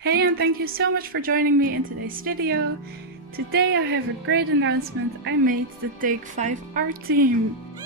Hey, and thank you so much for joining me in today's video. Today I have a great announcement. I made the Take 5 art team.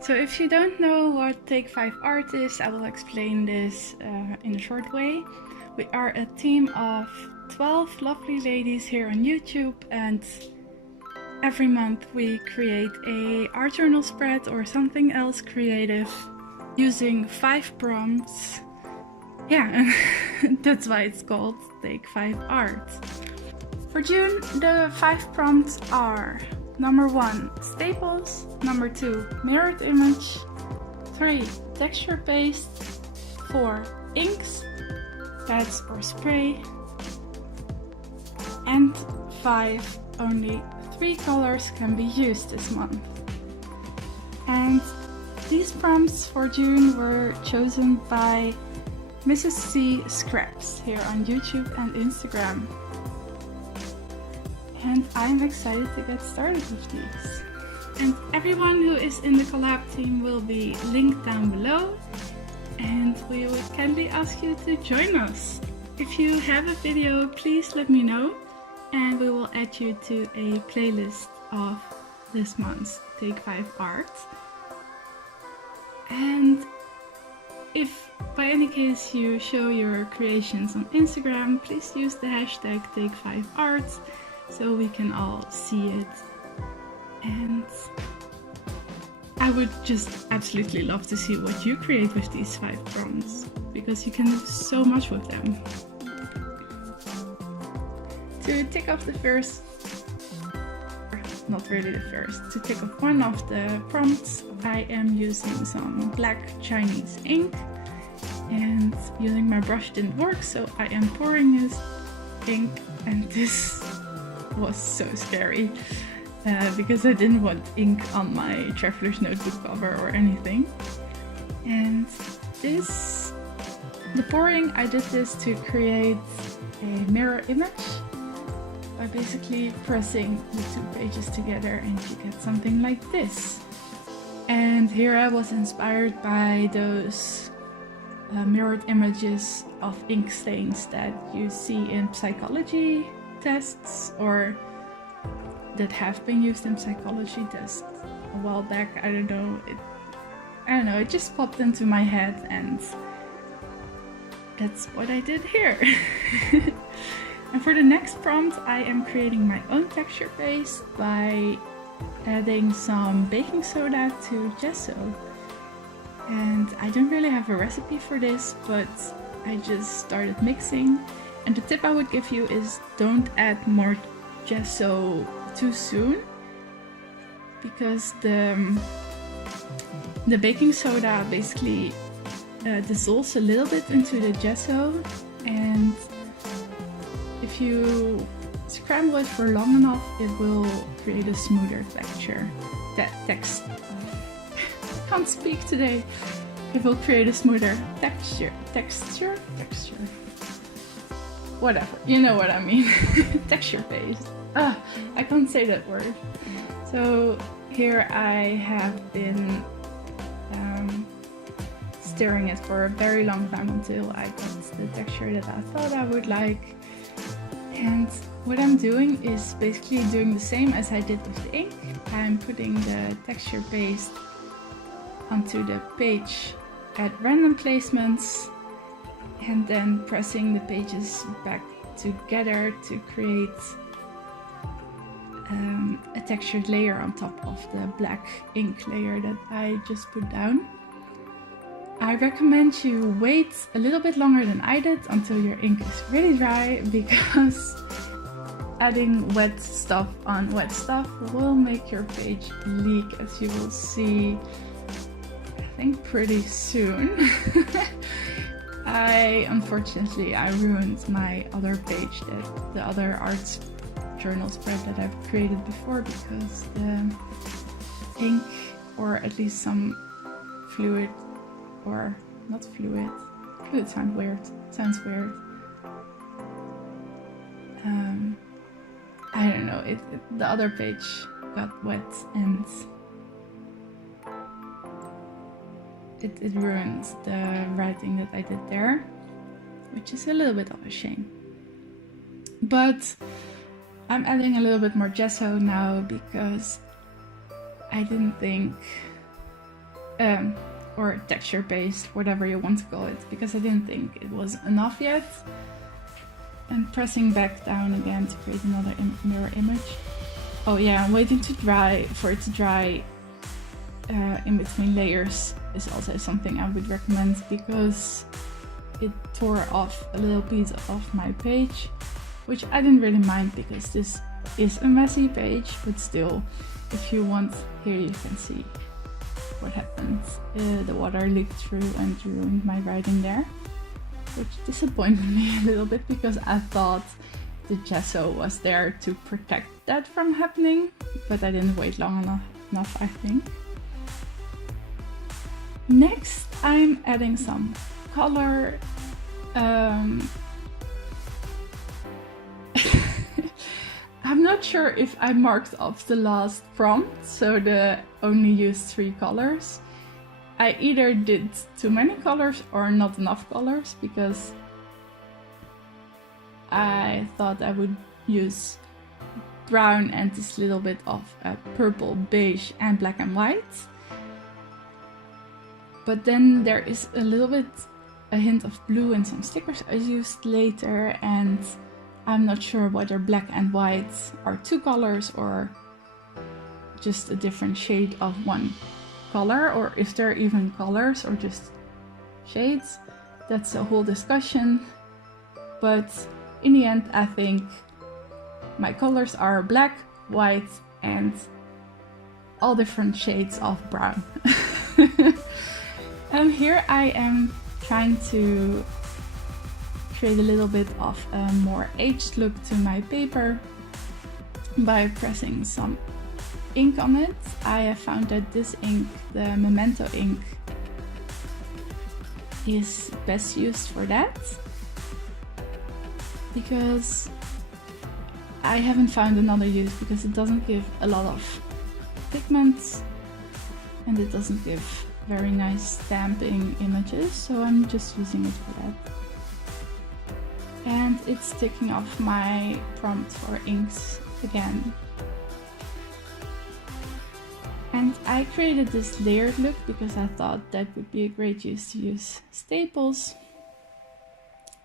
So if you don't know what Take 5 art is, I will explain this in a short way. We are a team of 12 lovely ladies here on YouTube, and every month we create a art journal spread or something else creative using 5 prompts. Yeah, that's why it's called Take 5 Art. For June, the 5 prompts are: number 1, staples; number 2, mirrored image; 3, texture paste; 4, inks, pads or spray; and 5, only 3 colors can be used this month. And these prompts for June were chosen by Mrs. C Scraps here on YouTube and Instagram. And I'm excited to get started with these. And everyone who is in the collab team will be linked down below, and we would kindly ask you to join us. If you have a video, please let me know, and we will add you to a playlist of this month's Take 5 Art. And if by any case you show your creations on Instagram, please use the hashtag Take5Art so we can all see it. And I would just absolutely love to see what you create with these 5 prompts, because you can do so much with them. To tick off the first, not really the first, to tick off one of the prompts, I am using some black Chinese ink, and using my brush didn't work, so I am pouring this ink, and this was so scary because I didn't want ink on my traveler's notebook cover or anything. And the pouring, I did this to create a mirror image by basically pressing the 2 pages together, and you get something like this. And here I was inspired by those mirrored images of ink stains that you see in psychology tests, or that have been used in psychology tests a while back. I don't know, it just popped into my head, and that's what I did here. And for the next prompt, I am creating my own texture base by adding some baking soda to gesso. And I don't really have a recipe for this, but I just started mixing. And the tip I would give you is don't add more gesso too soon, because the baking soda basically dissolves a little bit into the gesso, and if you scramble it for long enough, it will create a smoother texture. Can't speak today. It will create a smoother texture. Whatever, you know what I mean. Texture paste. I can't say that word. So here I have been stirring it for a very long time until I got the texture that I thought I would like. And what I'm doing is basically doing the same as I did with the ink. I'm putting the texture paste onto the page at random placements, and then pressing the pages back together to create a textured layer on top of the black ink layer that I just put down. I recommend you wait a little bit longer than I did until your ink is really dry, because adding wet stuff on wet stuff will make your page leak, as you will see, I think, pretty soon. Unfortunately, I ruined my other page, the other art journal spread that I've created before, because the ink, or at least some fluid, or not fluid sounds weird. I don't know, the other page got wet, and it ruins the writing that I did there, which is a little bit of a shame. But I'm adding a little bit more gesso now because I didn't think, or texture based, whatever you want to call it, because I didn't think it was enough yet. And pressing back down again to create another mirror image. Oh yeah, I'm waiting for it to dry in between layers is also something I would recommend, because it tore off a little piece of my page, which I didn't really mind because this is a messy page, but still, if you want, here you can see what happened. The water leaked through and ruined my writing there, which disappointed me a little bit because I thought the gesso was there to protect that from happening, but I didn't wait long enough, I think. Next, I'm adding some color. I'm not sure if I marked off the last prompt, so the only used 3 colors. I either did too many colors or not enough colors, because I thought I would use brown and this little bit of purple, beige and black and white. But then there is a hint of blue in some stickers I used later, and I'm not sure whether black and white are 2 colors or just a different shade of one color, or if they're even colors or just shades. That's a whole discussion, but in the end I think my colors are black, white and all different shades of brown. And here I am trying to create a little bit of a more aged look to my paper by pressing some ink on it. I have found that this ink, the Memento ink, is best used for that, because I haven't found another use, because it doesn't give a lot of pigments and it doesn't give very nice stamping images, so I'm just using it for that. And it's ticking off my prompt for inks again. And I created this layered look because I thought that would be a great use to use staples,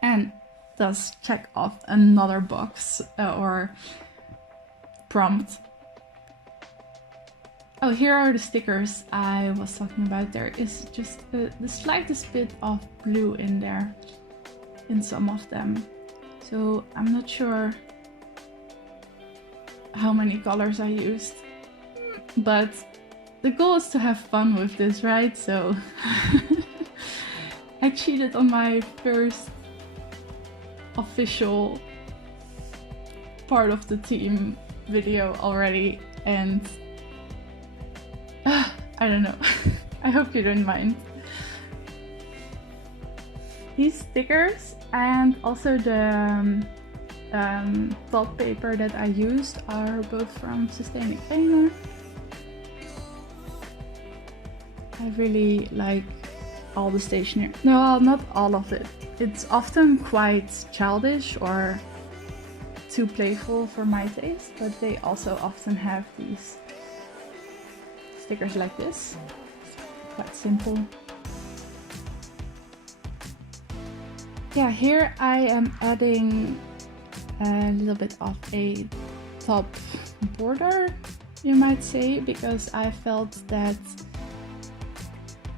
and thus check off another box or prompt. Oh, here are the stickers I was talking about. There is just the slightest bit of blue in there in some of them, so I'm not sure how many colors I used, but the goal is to have fun with this, right? So I cheated on my first official part of the team video already, and I don't know. I hope you don't mind. These stickers and also the top paper that I used are both from Systemic Painter. I really like all the stationery. No, not all of it. It's often quite childish or too playful for my taste, but they also often have these stickers like this. It's quite simple. Yeah, here I am adding a little bit of a top border, you might say, because I felt that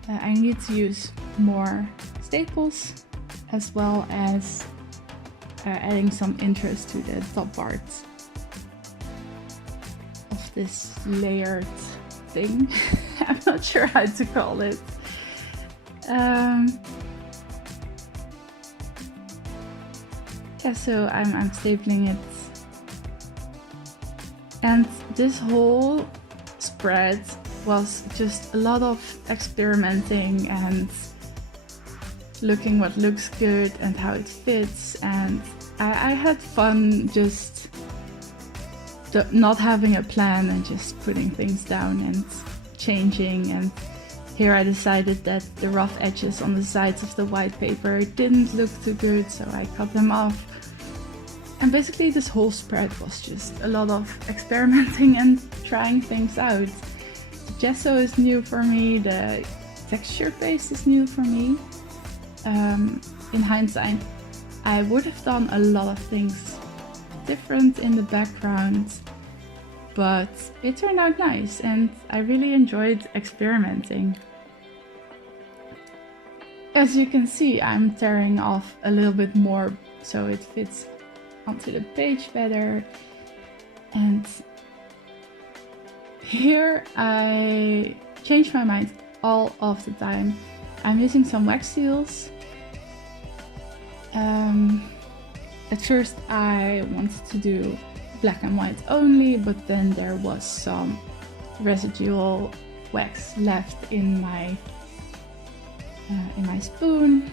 I need to use more staples, as well as adding some interest to the top part of this layered thing. I'm not sure how to call it. Yeah, so I'm stapling it, and this whole spread was just a lot of experimenting and looking what looks good and how it fits, and I had fun just not having a plan and just putting things down and changing and Here I decided that the rough edges on the sides of the white paper didn't look too good, so I cut them off. And basically this whole spread was just a lot of experimenting and trying things out. The gesso is new for me, the texture paste is new for me. In hindsight, I would have done a lot of things different in the background, but it turned out nice and I really enjoyed experimenting. As you can see, I'm tearing off a little bit more so it fits onto the page better. And here I change my mind all of the time. I'm using some wax seals. At first I wanted to do black and white only, but then there was some residual wax left in my spoon.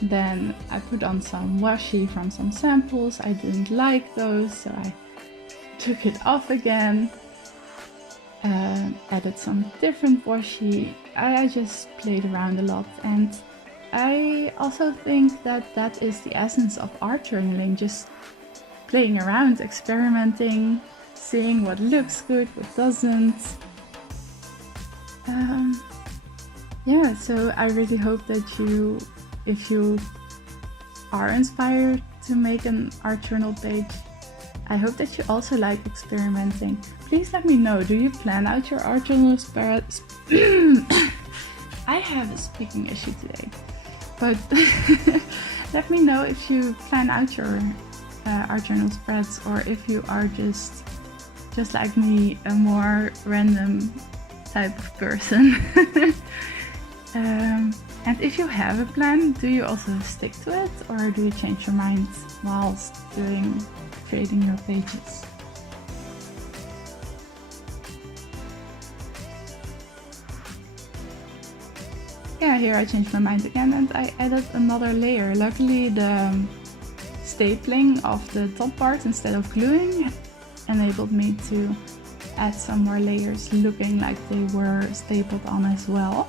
Then I put on some washi from some samples. I didn't like those, so I took it off again. Added some different washi. I just played around a lot, and I also think that that is the essence of art journaling, just playing around, experimenting, seeing what looks good, what doesn't. Yeah, so I really hope that if you are inspired to make an art journal page, I hope that you also like experimenting. Please let me know, do you plan out your art journal spreads? I have a speaking issue today, but let me know if you plan out your art journal spreads, or if you are just like me, a more random type of person. And if you have a plan, do you also stick to it, or do you change your mind whilst creating your pages? Yeah, here I changed my mind again and I added another layer. Luckily the stapling of the top part instead of gluing enabled me to add some more layers looking like they were stapled on as well.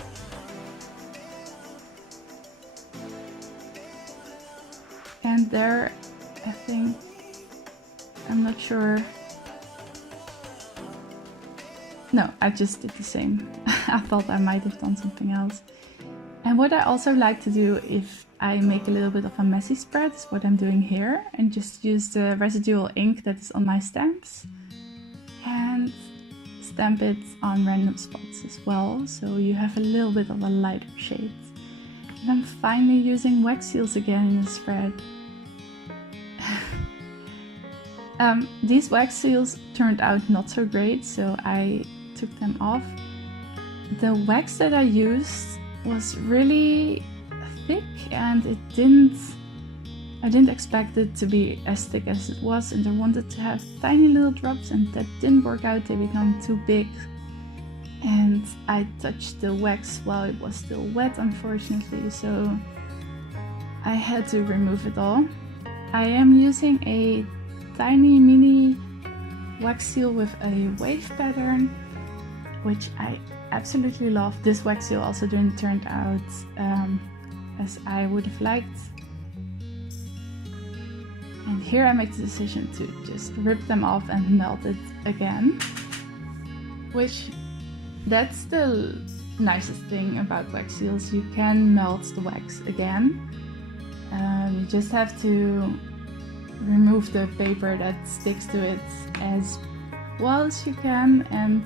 And there, I think, I'm not sure. No, I just did the same. I thought I might have done something else. And what I also like to do if I make a little bit of a messy spread is what I'm doing here, and just use the residual ink that is on my stamps and stamp it on random spots as well, so you have a little bit of a lighter shade. And I'm finally using wax seals again in the spread. These wax seals turned out not so great, so I took them off. The wax that I used was really thick, and I didn't expect it to be as thick as it was, and I wanted to have tiny little drops, and that didn't work out. They become too big, and I touched the wax while it was still wet, unfortunately, so I had to remove it all. I am using a tiny mini wax seal with a wave pattern, which I absolutely love. This wax seal also didn't turn out as I would have liked. And here I make the decision to just rip them off and melt it again, which that's the nicest thing about wax seals. You can melt the wax again. You just have to remove the paper that sticks to it as well as you can, and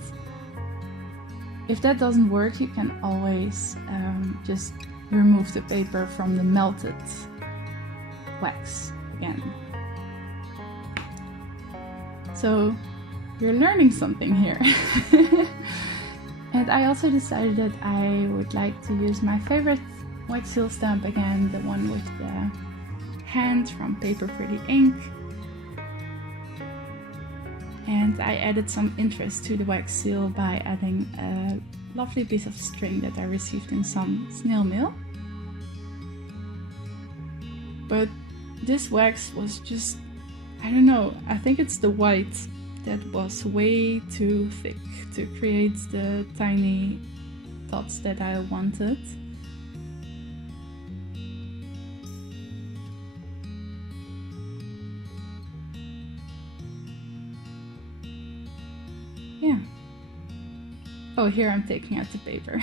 if that doesn't work, you can always just remove the paper from the melted wax again. So you're learning something here. And I also decided that I would like to use my favorite wax seal stamp again, the one with the hand from Paper Pretty Ink. And I added some interest to the wax seal by adding a lovely piece of string that I received in some snail mail. But this wax was just, I don't know, I think it's the white that was way too thick to create the tiny thoughts that I wanted. Yeah. Oh, here I'm taking out the paper.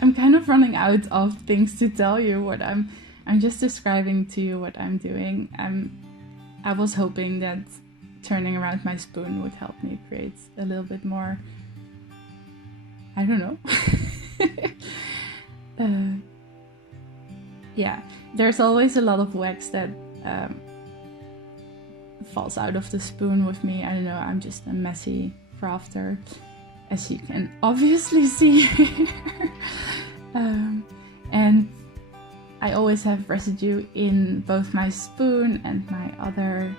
I'm kind of running out of things to tell you. I'm just describing to you what I'm doing. I was hoping that turning around my spoon would help me create a little bit more, I don't know. Yeah, there's always a lot of wax that falls out of the spoon with me. I don't know, I'm just a messy crafter, as you can obviously see. And I always have residue in both my spoon and my other,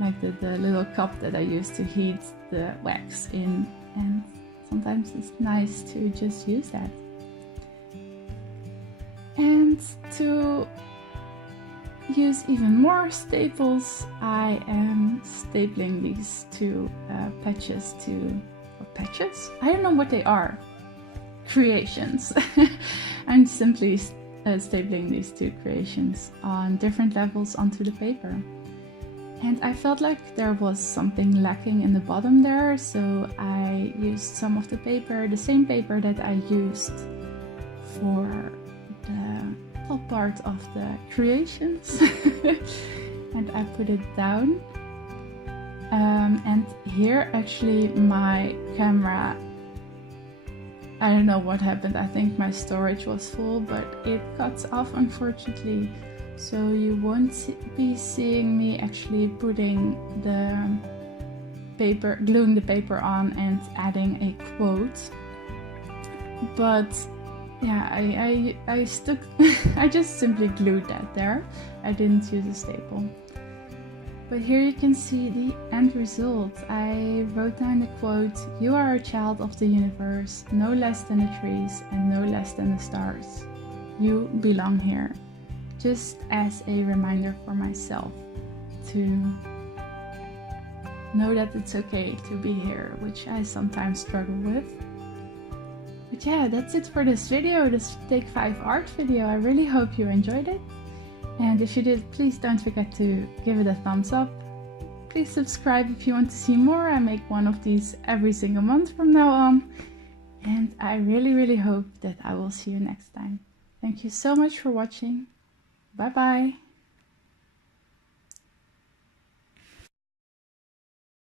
like the little cup that I use to heat the wax in, and sometimes it's nice to just use that. And to use even more staples, I am stapling these two patches to, or patches? I don't know what they are. Creations. I'm simply stapling these two creations on different levels onto the paper. And I felt like there was something lacking in the bottom there, so I used some of the paper, the same paper that I used for the top part of the creations. And I put it down. And here actually my camera, I don't know what happened, I think my storage was full, but it cuts off unfortunately. So you won't be seeing me actually putting the paper, gluing the paper on and adding a quote. But yeah, I stuck, I just simply glued that there. I didn't use a staple. But here you can see the end result. I wrote down the quote, "You are a child of the universe, no less than the trees and no less than the stars. You belong here." Just as a reminder for myself to know that it's okay to be here, which I sometimes struggle with. But yeah, that's it for this video, this Take 5 art video. I really hope you enjoyed it. And if you did, please don't forget to give it a thumbs up. Please subscribe if you want to see more. I make one of these every single month from now on. And I really hope that I will see you next time. Thank you so much for watching. Bye bye.